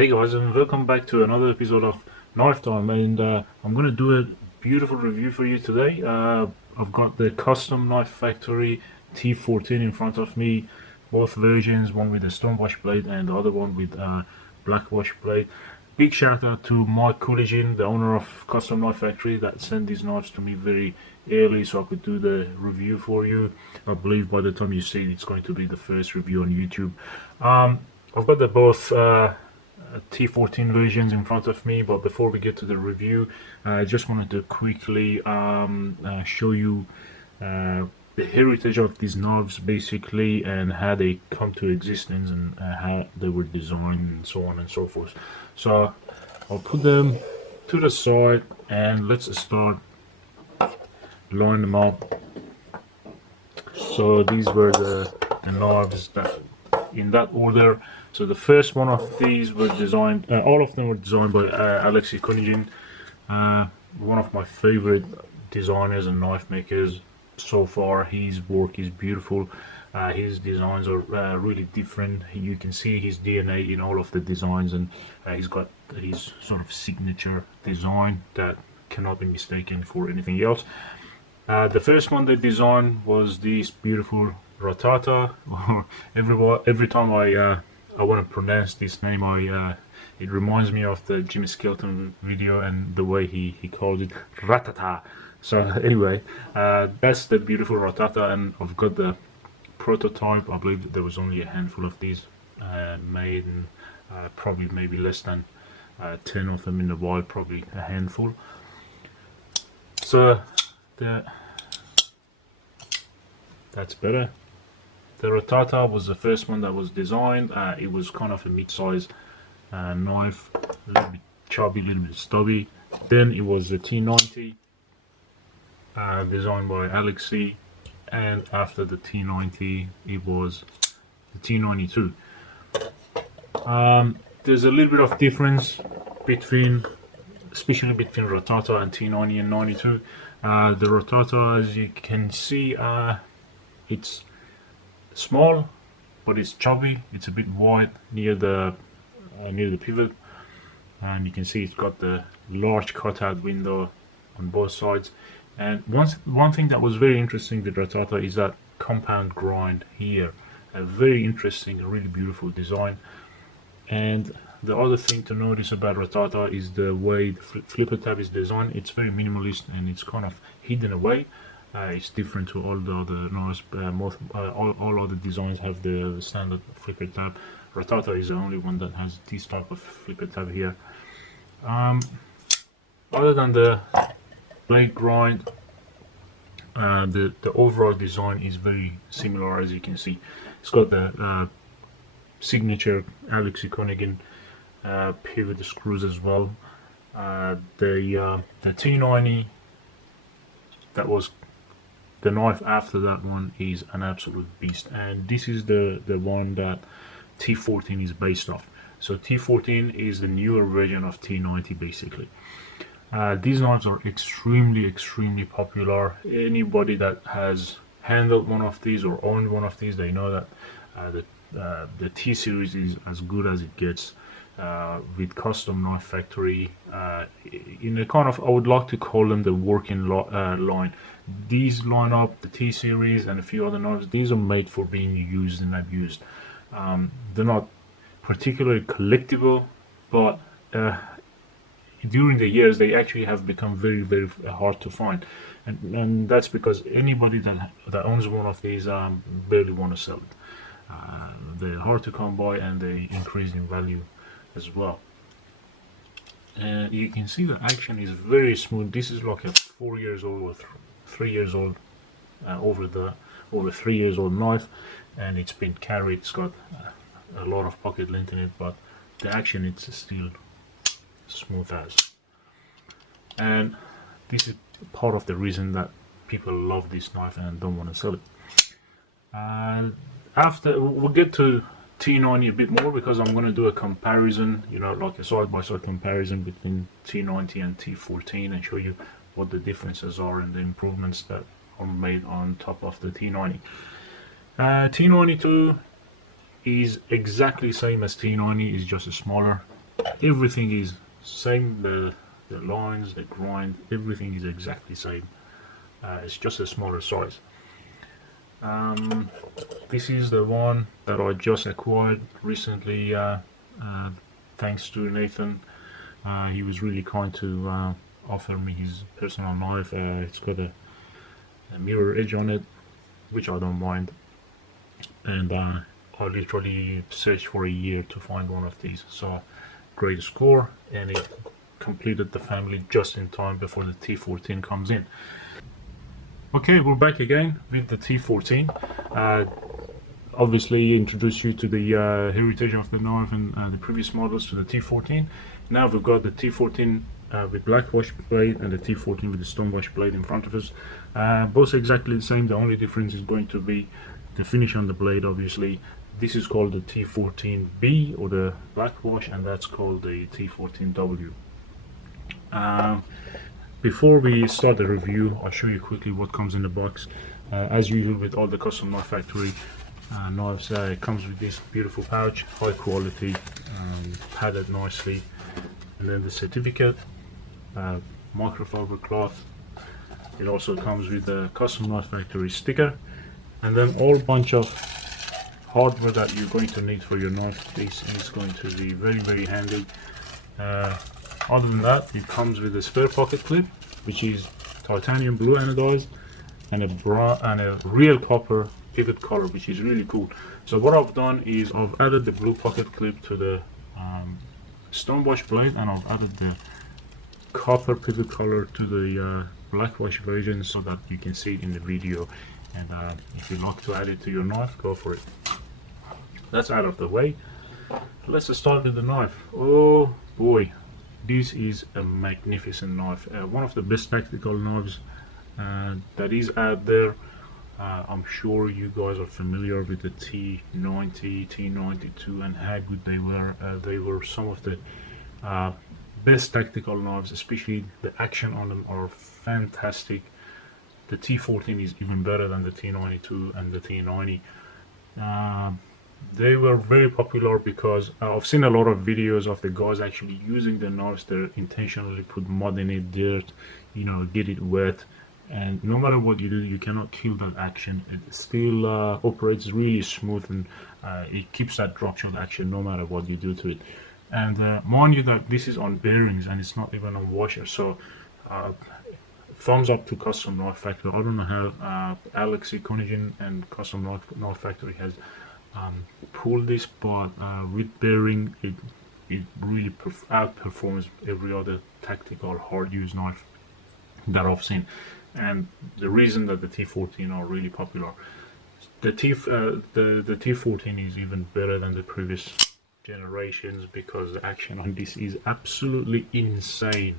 Hey guys, and welcome back to another episode of Knife Time. And I'm gonna do a beautiful review for you today. I've got the custom Knife Factory T14 in front of me, both versions, one with a stonewash blade and the other one with a blackwash blade. Big shout out to Mike Kinygin, the owner of Custom Knife Factory, that sent these knives to me very early so I could do the review for you. I believe by the time you see it, it's going to be the first review on YouTube. I've got the both T14 versions in front of me, but before we get to the review, I just wanted to quickly show you the heritage of these knives basically, and how they come to existence, and how they were designed and so on and so forth. So I'll put them to the side and let's start line them up. So these were the knives that in that order. So the first one of these were designed, all of them were designed by Alexey Kinygin, one of my favorite designers and knife makers so far. His work is beautiful. His designs are really different. You can see his DNA in all of the designs, and he's got his sort of signature design that cannot be mistaken for anything else. The first one they designed was this beautiful Ratata. Every time I want to pronounce this name, it reminds me of the Jimmy Skelton video and the way he called it Ratata. So anyway, that's the beautiful Ratata, and I've got the prototype. I believe that there was only a handful of these made, and probably maybe less than 10 of them in the wild, probably a handful. So that's better. The Ratata was the first one that was designed. It was kind of a mid-size knife, a little bit chubby, a little bit stubby. Then it was the T90, designed by Alexey, and after the T90 it was the T92. There's a little bit of difference between, especially between Ratata and T90 and 92. The Ratata, as you can see, it's small, but it's chubby. It's a bit wide near the pivot, and you can see it's got the large cutout window on both sides. And one thing that was very interesting with Ratata is that compound grind here. A very interesting, really beautiful design. And the other thing to notice about Ratata is the way the flipper tab is designed. It's very minimalist and it's kind of hidden away. It's different to all the other knives. All other designs have the standard flipper tab. Ratata is the only one that has this type of flipper tab here. Other than the blade grind, the overall design is very similar. As you can see, it's got the signature Alexey Kinygin pivot screws as well. The T90, that was the knife after that one, is an absolute beast, and this is the one that T14 is based off. So T14 is the newer version of T90 basically. These knives are extremely popular. Anybody that has handled one of these or owned one of these, they know that the T series is as good as it gets. With Custom Knife Factory, in a kind of, I would like to call them the working line. These line up the T series and a few other knives. These are made for being used and abused. They're not particularly collectible, but during the years they actually have become very hard to find, and that's because anybody that owns one of these barely want to sell it. They're hard to come by, and they increase in value as well. And you can see the action is very smooth. This is like a 4 years old or 3 years old, over 3 years old knife, and it's been carried. It's got a lot of pocket length in it, but the action, it's still smooth as. And this is part of the reason that people love this knife and don't want to sell it. After we'll get to T90 a bit more, because I'm going to do a comparison, like a side-by-side comparison between T90 and T14, and show you what the differences are and the improvements that are made on top of the T90. T92 is exactly same as T90, is just a smaller everything is same. The lines, the grind, everything is exactly same. It's just a smaller size. This is the one that I just acquired recently, thanks to Nathan. He was really kind to offer me his personal knife. It's got a mirror edge on it, which I don't mind, and I literally searched for a year to find one of these. So great score, and it completed the family just in time before the T14 comes in. Okay, we're back again with the T14. Obviously introduced you to the heritage of the knife and the previous models to the T14. Now we've got the T14 with Blackwash blade and the T14 with the Stonewashed blade in front of us. Both exactly the same. The only difference is going to be the finish on the blade. Obviously, this is called the T14B or the Blackwash, and that's called the T14W. Before we start the review, I'll show you quickly what comes in the box. As usual with all the custom Knife Factory knives, it comes with this beautiful pouch, high quality, padded nicely, and then the certificate, microfiber cloth. It also comes with a custom Knife Factory sticker, and then all bunch of hardware that you're going to need for your knife. This is going to be very handy. Other than that, it comes with a spare pocket clip, which is titanium blue anodized, and a real copper pivot collar, which is really cool. So what I've done is I've added the blue pocket clip to the Stonewashed blade, and I've added the copper pivot collar to the Blackwash version so that you can see it in the video. And if you'd like to add it to your knife, go for it. That's out of the way. Let's start with the knife. Oh boy, this is a magnificent knife. One of the best tactical knives that is out there. I'm sure you guys are familiar with the T90, T92, and how good they were. They were some of the best tactical knives, especially the action on them are fantastic. The T14 is even better than the T92 and the T90. They were very popular because I've seen a lot of videos of the guys actually using the knives. They intentionally put mud in it, dirt, you know, get it wet, and no matter what you do, you cannot kill that action. It still operates really smooth, and it keeps that drop shot action no matter what you do to it. And mind you that this is on bearings and it's not even on washer, so thumbs up to Custom Knife Factory. I don't know how Alexey Kinygin and Custom Knife Factory has pulled this, but with bearing, it really outperforms every other tactical hard use knife that I've seen. And the reason that the T14 are really popular, the T14 is even better than the previous generations because the action on this is absolutely insane.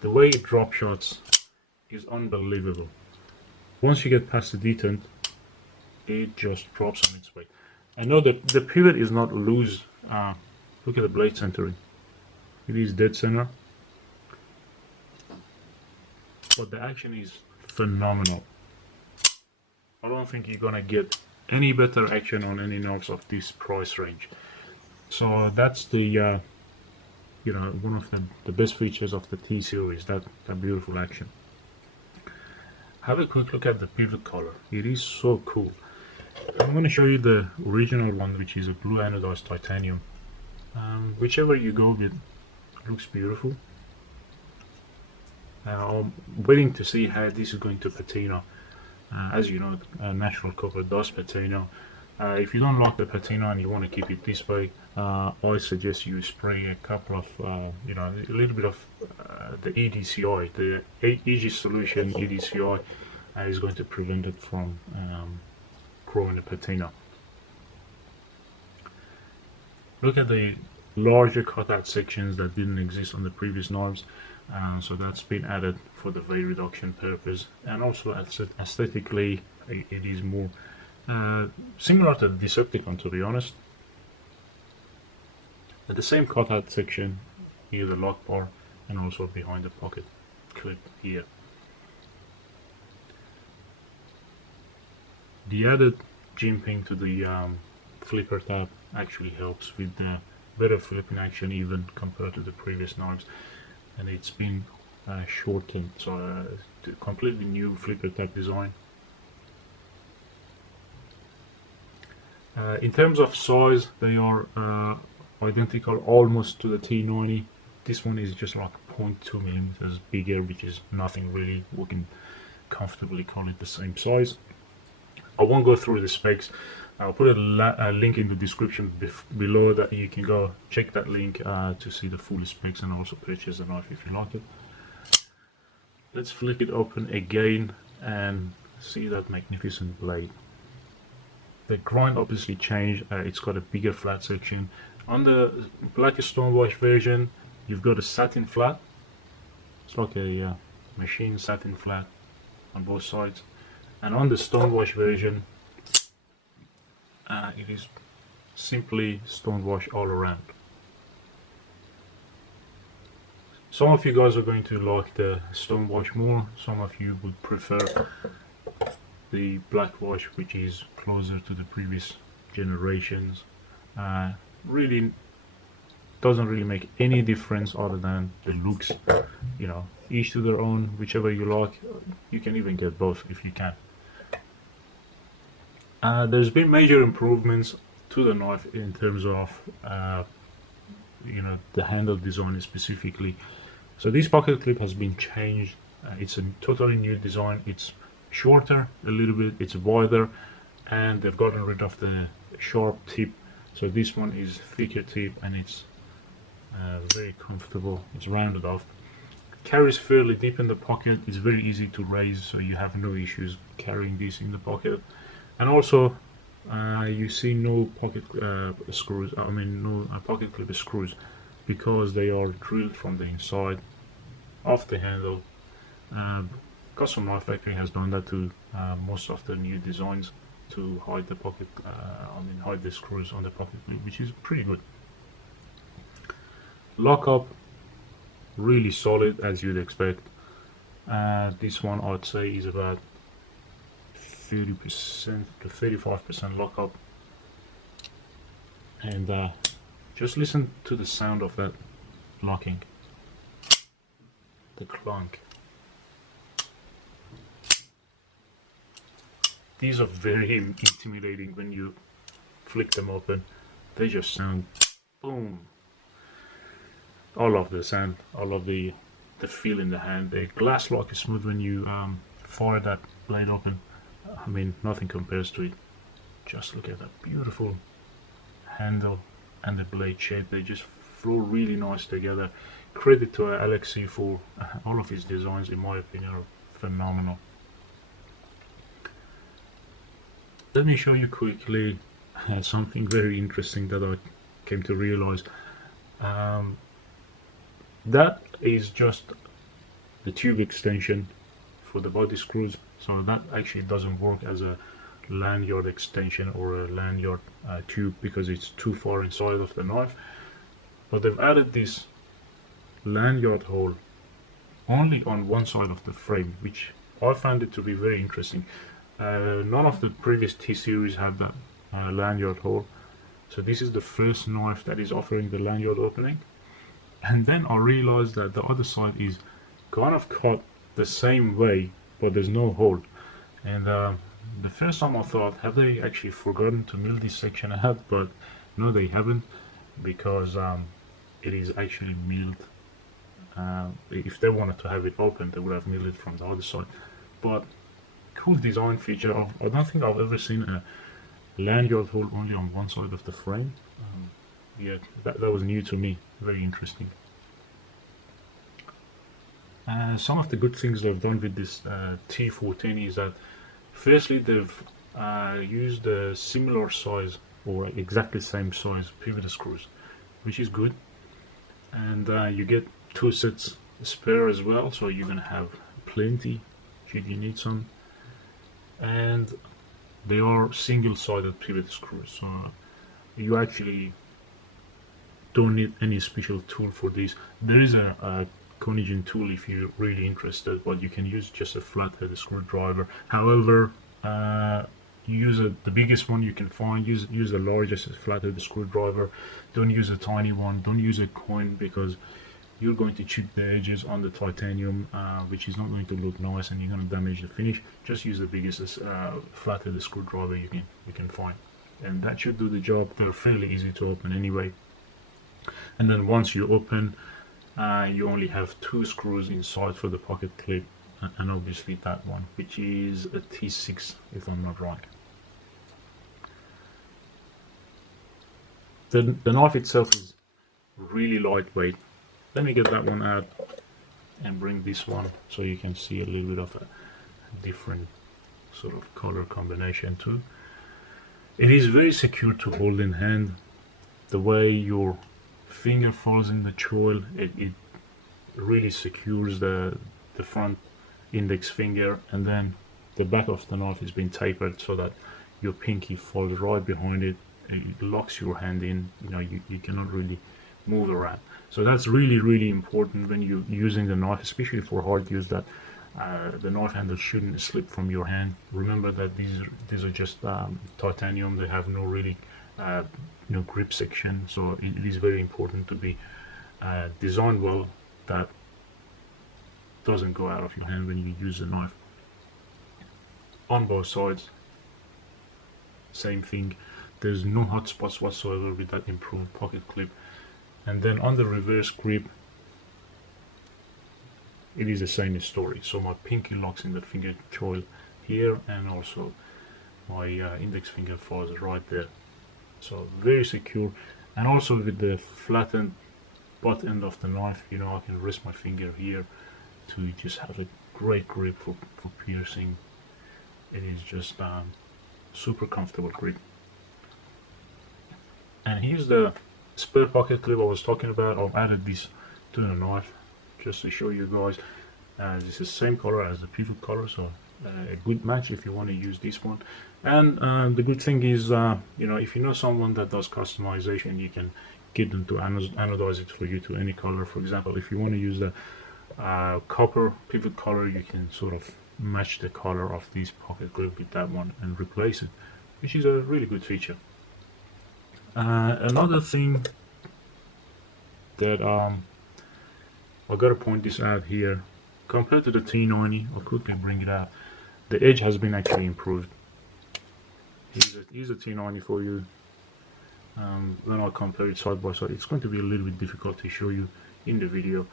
The way it drop shots is unbelievable. Once you get past the detent, it just drops on its way. I know that the pivot is not loose. Look at the blade centering. It is dead center. But the action is phenomenal. I don't think you're gonna get any better action on any knives of this price range. So that's the you know, one of the best features of the T series, that beautiful action. Have a quick look at the pivot color. It is so cool. I'm going to show you the original one, which is a blue anodized titanium. Whichever you go with, it looks beautiful. I'm waiting to see how this is going to patina. As you know, natural copper does patina. If you don't like the patina and you want to keep it this way, I suggest you spray a couple of, you know, a little bit of the EDCI, the Aegis solution EDCI is going to prevent it from growing the patina. Look at the larger cutout sections that didn't exist on the previous knives. So that's been added for the weight reduction purpose, and also aesthetically it is more similar to the Decepticon, to be honest. At the same cutout section here, the lock bar, and also behind the pocket clip here. The added jimping to the flipper tab actually helps with the better flipping action even compared to the previous knives, and it's been shortened, so a completely new flipper type design. In terms of size, they are identical almost to the T90. This one is just like 0.2 millimeters bigger, which is nothing really. We can comfortably call it the same size. I won't go through the specs. I'll put a link in the description below that you can go check that link to see the full specs and also purchase the knife if you like it. Let's flick it open again and see that magnificent blade. The grind obviously changed. It's got a bigger flat section. On the Blackwash Stonewash version, you've got a satin flat. It's like a machine satin flat on both sides. And on the Stonewash version, it is simply Stonewash all around. Some of you guys are going to like the Stonewash more. Some of you would prefer the Blackwash, which is closer to the previous generations. Really doesn't really make any difference other than the looks. You know, each to their own, whichever you like. You can even get both if you can. There's been major improvements to the knife in terms of you know, the handle design specifically. So this pocket clip has been changed. It's a totally new design. It's shorter a little bit, it's wider, and they've gotten rid of the sharp tip. So this one is thicker tip, and it's very comfortable. It's rounded off, carries fairly deep in the pocket. It's very easy to raise, so you have no issues carrying this in the pocket. And also you see no pocket screws, I mean no pocket clip screws, because they are drilled from the inside of the handle. Custom Knife Factory has done that to most of the new designs to hide the pocket, hide the screws on the pocket clip, which is pretty good. Lockup, really solid as you'd expect. This one I'd say is about 30% to 35% lockup, and just listen to the sound of that locking, the clunk. These are very intimidating when you flick them open. They just sound boom. I love the sound. I love the feel in the hand. The glass lock is smooth when you fire that blade open. I mean, nothing compares to it. Just look at that beautiful handle and the blade shape. They just flow really nice together. Credit to Alexey for all of his designs, in my opinion, are phenomenal. Let me show you quickly something very interesting that I came to realize. That is just the tube extension for the body screws, so that actually doesn't work as a lanyard extension or a lanyard tube because it's too far inside of the knife. But they've added this lanyard hole only on one side of the frame, which I found it to be very interesting. None of the previous T series had that lanyard hole, so this is the first knife that is offering the lanyard opening. And then I realized that the other side is kind of cut the same way, but there's no hole. And the first time I thought, have they actually forgotten to mill this section out? But no, they haven't, because it is actually milled. If they wanted to have it open, they would have milled it from the other side. But cool design feature. I don't think I've ever seen a lanyard hole only on one side of the frame. Yeah, that was new to me. Very interesting. Some of the good things they've done with this T14 is that firstly they've used a similar size or exactly same size pivot screws, which is good. And you get 2 sets spare as well, so you're gonna have plenty should you need some. And they are single-sided pivot screws, so you actually don't need any special tool for this. There is a Kinygin tool if you're really interested, but you can use just a flathead screwdriver. However, use the biggest one you can find. Use the largest, flathead the screwdriver. Don't use a tiny one. Don't use a coin, because you're going to chip the edges on the titanium, which is not going to look nice, and you're going to damage the finish. Just use the biggest flathead screwdriver you can find, and that should do the job. They're fairly easy to open anyway. And then once you open, you only have 2 screws inside for the pocket clip, and obviously that one, which is a T6 if I'm not wrong. The knife itself is really lightweight. Let me get that one out and bring this one so you can see a little bit of a different sort of color combination too. It is very secure to hold in hand. The way your finger falls in the choil, it really secures the front index finger, and then the back of the knife has been tapered so that your pinky falls right behind it. It locks your hand in, you cannot really move around. So that's really important when you're using the knife, especially for hard use, that the knife handle shouldn't slip from your hand. Remember that these are just titanium. They have no really grip section, so it is very important to be designed well, that doesn't go out of your hand when you use the knife. On both sides, same thing. There's no hot spots whatsoever with that improved pocket clip. And then on the reverse grip, it is the same story. So my pinky locks in the finger choil here, and also my index finger falls right there. So very secure. And also with the flattened butt end of the knife, I can rest my finger here to just have a great grip for piercing. It is just super comfortable grip. And here's the spare pocket clip I was talking about. I've added this to the knife just to show you guys. This is the same color as the pivot color, so a good match if you want to use this one. And the good thing is, if you know someone that does customization, you can get them to anodize it for you to any color. For example, if you want to use the copper pivot color, you can sort of match the color of this pocket clip with that one and replace it, which is a really good feature. Another thing that I gotta point this out here, compared to the T90, I'll quickly bring it out. The edge has been actually improved. Here's a T90 for you. When I compare it side by side, it's going to be a little bit difficult to show you in the video,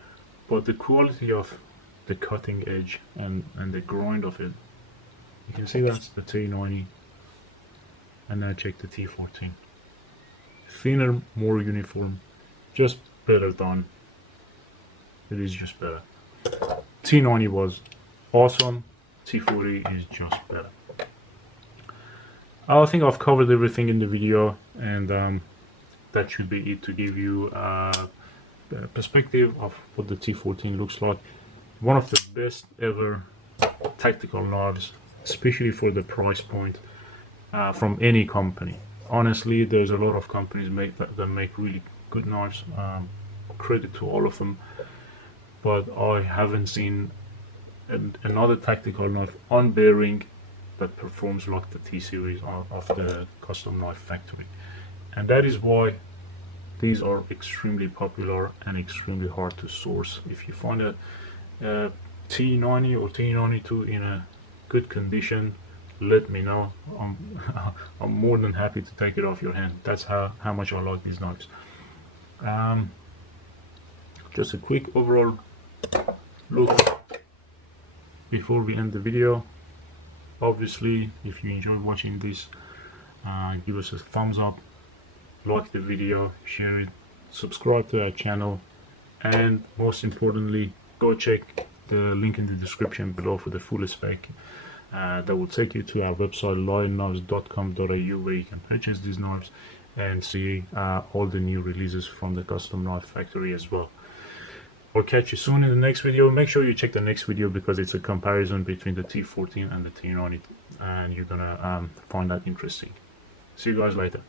but the quality of the cutting edge and the grind of it, you can see that's the T90. And now check the T14. Thinner, more uniform, just better done. It is just better. T90 was awesome. T40 is just better. I think I've covered everything in the video, and that should be it to give you a perspective of what the T14 looks like. One of the best ever tactical knives, especially for the price point, from any company. Honestly, there's a lot of companies that make really good knives. Credit to all of them, but I haven't seen another tactical knife on bearing that performs like the T series of the Custom Knife Factory, and that is why these are extremely popular and extremely hard to source. If you find a T90 or T92 in a good condition, let me know. I'm more than happy to take it off your hand. That's how much I like these knives. Just a quick overall look before we end the video. Obviously, if you enjoyed watching this, give us a thumbs up, like the video, share it, subscribe to our channel, and most importantly, go check the link in the description below for the full spec. That will take you to our website lionknives.com.au, where you can purchase these knives and see all the new releases from the Custom Knife Factory as well. I'll catch you soon in the next video. Make sure you check the next video, because it's a comparison between the T14 and the T90, and you're gonna find that interesting. See you guys later.